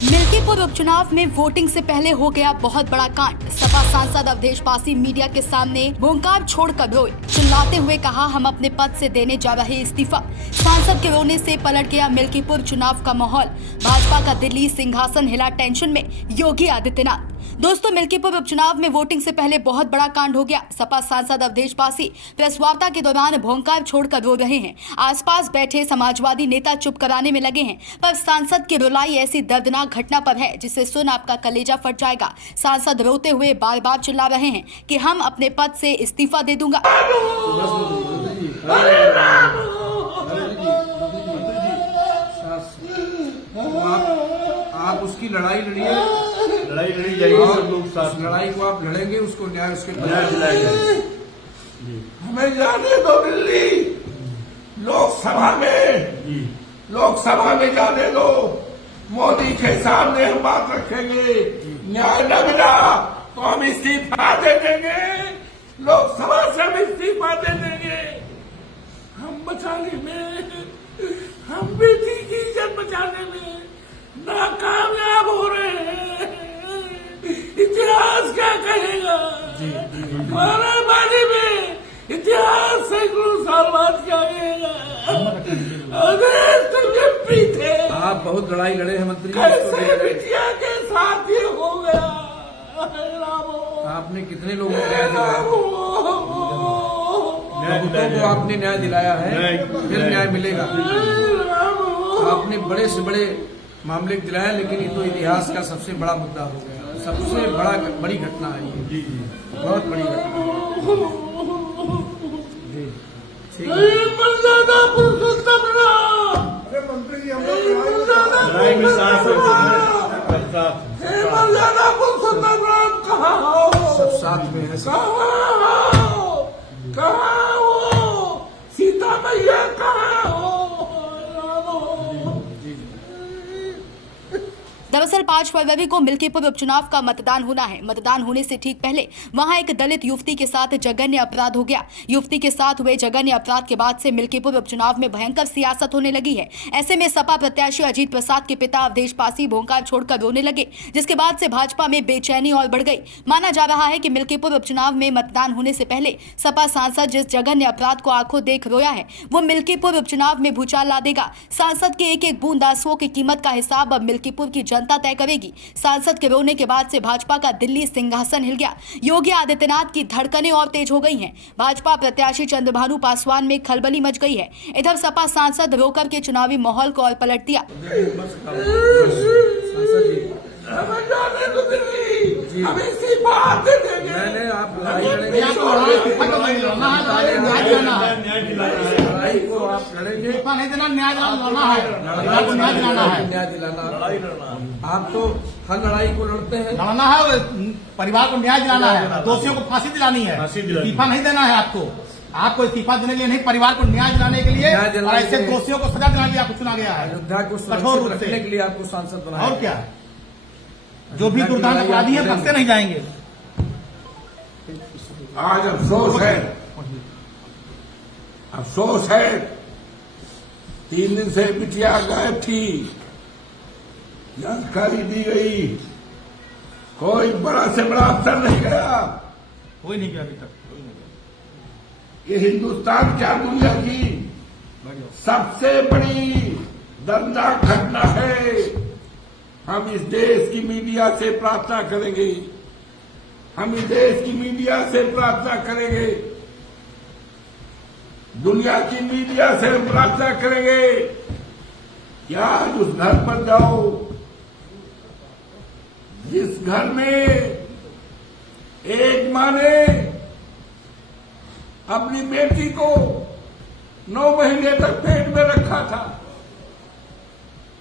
मिल्कीपुर उपचुनाव में वोटिंग से पहले हो गया बहुत बड़ा कांड। सपा सांसद अवधेश पासी मीडिया के सामने भूंकार छोड़कर रोए, चिल्लाते हुए कहा, हम अपने पद से देने जा रहे इस्तीफा। सांसद के रोने से पलट गया मिल्कीपुर चुनाव का माहौल। भाजपा का दिल्ली सिंहासन हिला, टेंशन में योगी आदित्यनाथ। दोस्तों, मिल्कीपुर उपचुनाव में वोटिंग से पहले बहुत बड़ा कांड हो गया। सपा सांसद अवधेश पासी प्रेस वार्ता के दौरान भौंकार छोड़कर रो रहे हैं। आसपास बैठे समाजवादी नेता चुप कराने में लगे हैं, पर सांसद की रुलाई ऐसी दर्दनाक घटना पर है जिसे सुन आपका कलेजा फट जाएगा। सांसद रोते हुए बार बार चिल्ला रहे हैं कि हम अपने पद से इस्तीफा दे दूंगा। आप उसकी लड़ाई लड़िए, लड़ाई लड़ी जाएगी, सब लोग साथ। लड़ाई को आप लड़ेंगे, उसको न्याय उसके न्याय दिलाएगा। हमें जाने दो दिल्ली, लोकसभा में जाने दो। मोदी के सामने हम बात रखेंगे। न्याय न मिला तो हम इस्तीफा दे देंगे, लोकसभा से हम इस्तीफा दे देंगे। हम बचाने में, हम बेटी की इज्जत बचाने में नाकामयाब हो रहे हैं। इतिहास क्या कहेगा? महारानी में इतिहास सैकड़ों साल बाद क्या कहेगा? थे आप बहुत लड़ाई लड़े हैं मंत्री। कैसे बिटिया के साथ ये हो गया? आपने कितने लोगों को न्याय दिलाया? बहुतों को आपने न्याय दिलाया है, फिर न्याय मिलेगा। आपने बड़े से बड़े मामले दिलाया, लेकिन ये तो इतिहास का सबसे बड़ा मुद्दा हो गया। सबसे बड़ी घटना है ये, बहुत बड़ी घटना जी। ठीक है। अरे मंत्री जी, हम लड़ाई में सांसद सब साथ में है। कहाँ हो? सीता मैया कहाँ हो? दरअसल 5 फरवरी को मिल्कीपुर उपचुनाव का मतदान होना है। मतदान होने से ठीक पहले वहां एक दलित युवती के साथ जघन्य अपराध हो गया। युवती के साथ हुए जघन्य अपराध के बाद से मिल्कीपुर उपचुनाव में भयंकर सियासत होने लगी है। ऐसे में सपा प्रत्याशी अजीत प्रसाद के पिता अवधेश पासी भौंकार छोड़कर रोने लगे, जिसके बाद से भाजपा में बेचैनी और बढ़ गई। माना जा रहा है कि मिल्कीपुर उपचुनाव में मतदान होने से पहले सपा सांसद जिस जघन्य अपराध को आंखों देख रोया है, वो मिल्कीपुर उपचुनाव में भूचाल ला देगा। सांसद के एक एक बूंद आंसुओं की कीमत का हिसाब अब मिल्कीपुर की जनता तय करेगी। सांसद के रोने के बाद से भाजपा का दिल्ली सिंहासन हिल गया। योगी आदित्यनाथ की धड़कनें और तेज हो गई हैं। भाजपा प्रत्याशी चंद्रभानु पासवान में खलबली मच गई है। इधर सपा सांसद रोकर के चुनावी माहौल को और पलट दिया। मैंने आप लड़ाई लड़ेंगे, लड़ाई को आप लड़ेंगे, न्याय दिलाना। आप तो हर लड़ाई को लड़ते हैं। लड़ना है, परिवार को न्याय दिलाना है, दोषियों को फांसी दिलानी है, इस्तीफा नहीं देना है। आपको इस्तीफा देने के लिए नहीं, परिवार को न्याय दिलाने के लिए और ऐसे दोषियों को सजा दिलाने के लिए आपको चुना गया है। अयोध्या को कठोर रूप रखने के लिए आपको सांसद बनाया। और क्या, जो भी दुर्दांत अपराधी है बख्शे नहीं जाएंगे। आज अफसोस है 3 दिन से बिटिया गायब थी, जानकारी दी गई, कोई बड़ा से बड़ा अफसर नहीं गया। कोई नहीं गया अभी तक। ये हिंदुस्तान क्या दुनिया की सबसे बड़ी दर्दनाक घटना है। हम इस देश की मीडिया से प्रार्थना करेंगे, दुनिया की मीडिया से हम प्रार्थना करेंगे कि आज उस घर पर जाओ जिस घर में एक माँ ने अपनी बेटी को 9 महीने तक पेट में रखा था।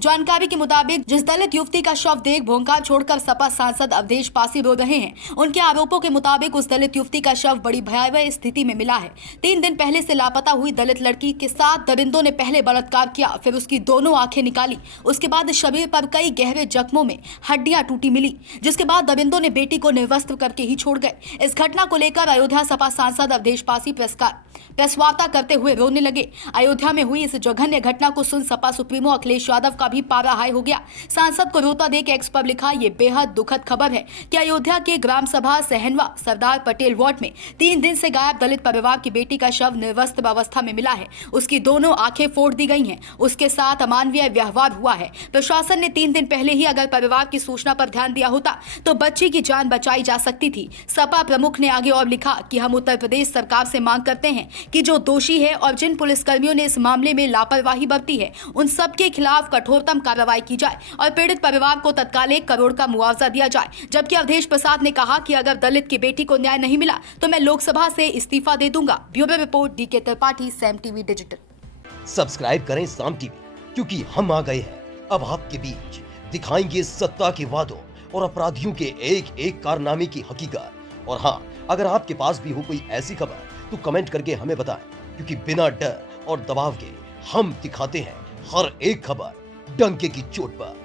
जानकारी के मुताबिक जिस दलित युवती का शव देख भौंकार छोड़कर सपा सांसद अवधेश पासी रो रहे हैं, उनके आरोपों के मुताबिक उस दलित युवती का शव बड़ी भयावह स्थिति में मिला है। 3 दिन पहले से लापता हुई दलित लड़की के साथ दरिंदों ने पहले बलात्कार किया, फिर उसकी दोनों आंखें निकाली। उसके बाद शरीर पर कई गहरे जख्मों में हड्डियां टूटी मिली, जिसके बाद दरिंदों ने बेटी को निर्वस्त्र करके ही छोड़ गए। इस घटना को लेकर अयोध्या सपा सांसद अवधेश पासी प्रेस वार्ता करते हुए रोने लगे। अयोध्या में हुई इस जघन्य घटना को सुन सपा सुप्रीमो अखिलेश यादव का का भी पारा हाई हो गया। सांसद को रोता देख एक्स पर लिखा, ये बेहद दुखद खबर है कि अयोध्या के ग्राम सभा सहनवा सरदार पटेल वार्ड में 3 दिन से गायब दलित परिवार की बेटी का शव निर्वस्त्र अवस्था में मिला है। उसकी दोनों आंखें फोड़ दी गई हैं। उसके साथ अमानवीय व्यवहार हुआ है। प्रशासन ने 3 दिन पहले ही अगर परिवार की सूचना पर ध्यान दिया होता तो बच्ची की जान बचाई जा सकती थी। सपा प्रमुख ने आगे और लिखा कि हम उत्तर प्रदेश सरकार से मांग करते हैं कि जो दोषी है और जिन पुलिसकर्मियों ने इस मामले में लापरवाही बरती है उन सबके खिलाफ कठोरतम कार्रवाई की जाए और पीड़ित परिवार को तत्काल 1 करोड़ का मुआवजा दिया जाए। जबकि अवधेश प्रसाद ने कहा कि अगर दलित की बेटी को न्याय नहीं मिला तो मैं लोकसभा से इस्तीफा दे दूंगा। Bureau report, DK Tripathi, Sam TV digital. Subscribe करें साम टीवी, क्योंकि हम आ गए हैं अब आपके बीच। दिखाएंगे सत्ता के वादों और अपराधियों के एक एक कारनामे की हकीकत। और हाँ, अगर आपके पास भी हो कोई ऐसी खबर तो कमेंट करके हमें बताएं, क्योंकि बिना डर और दबाव के हम दिखाते हैं हर एक खबर डंके की चोट पर।